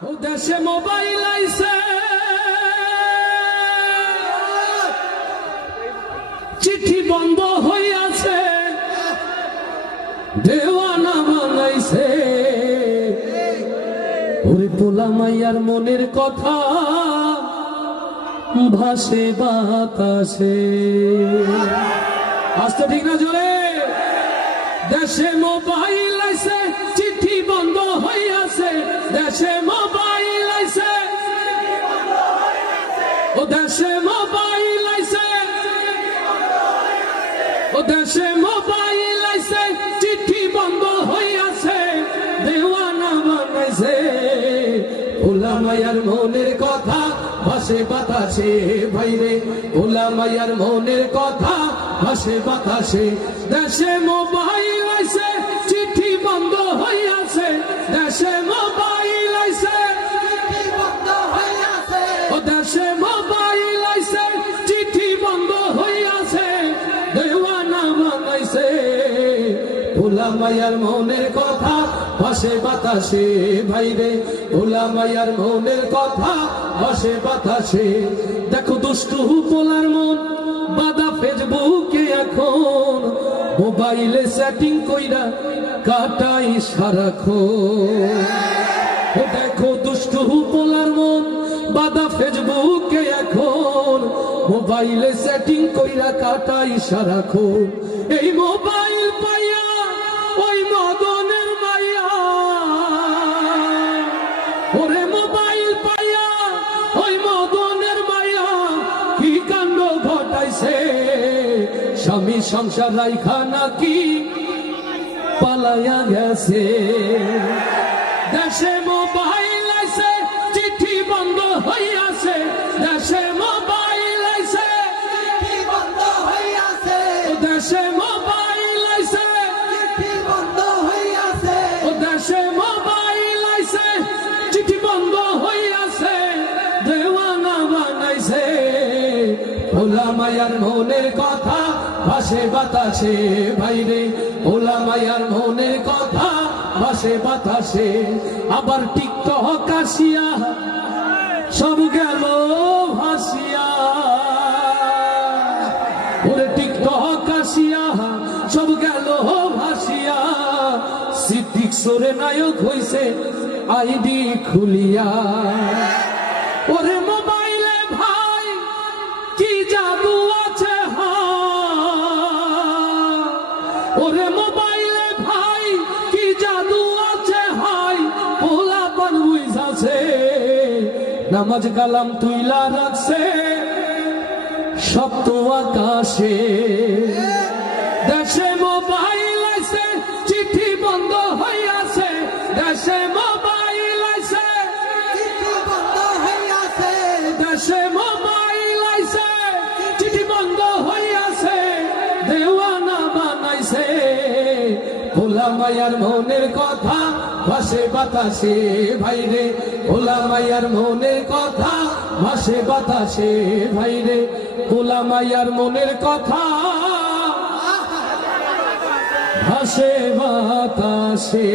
দেশে মোবাইল আইছে। চিঠি বন্ধ হইয়াছে। দেওয়ানা বানাইছে ওরে পোলা মাইয়ার মনের কথা ভাসে বাতাসে। আসতে ঠিক না জোরে? দেশে মোবাইল আইছে। দেশে মোবাইল আইছে, চিঠি বন্ধ হইয়াছে, দেওয়ানা বানাইছে। ওলা মায়ার মনের কথা হাসে বাতাসে, ভাইরে ওলা মায়ার মনের কথা ভাসে বাতাসে। দেশে মোবাইল ভোলা মায়ার মনের কথা ভাসে বাতাসে ভাইরে মায়ার মনের কথা ভাসে বাতাসে। দেখো দুষ্টু পোলার মন, বাদা ফেসবুকে এখন। মোবাইলে সেটিং কইরা কাটাই সারাক্ষণ। দেখো দুষ্টু পোলার মন, বাদা ফেসবুকে এখন। মোবাইলে সেটিং কইরা কাটাই সারাক্ষণ। এই মোবাইল ওই মদনের মাইয়া ওরে মোবাইল পাইয়া ওই মদনের মাইয়া কি কাণ্ড ঘটাইছে? স্বামী সংসার রাইখা নাকি পালাইয়া গেছে। দেশে ভোলা মায়ার মনের কথা ভাসে বাতাসে ভাইরে ভোলা মায়ার মনের কথা ভাসে বাতাসে। আবার টিকটক আসিয়া সব গেল ভাসিয়া। ওরে টিকটক আসিয়া সব গেল ভাসিয়া। সিদ্দিক সোরে নায়ক হইছে, আইডি খুলিয়া। নামাজ কালাম তুইলা রাখছে সপ্ত আকাশে। দেশে মোবাইল ভোলা মায়ার মনের কথা ভাসে বাতাসে ভাইরে। ভোলা মায়ার মনের কথা ভাসে বাতাসে ভাইরে। ভোলা মায়ার মনের কথা ভাসে বাতাসে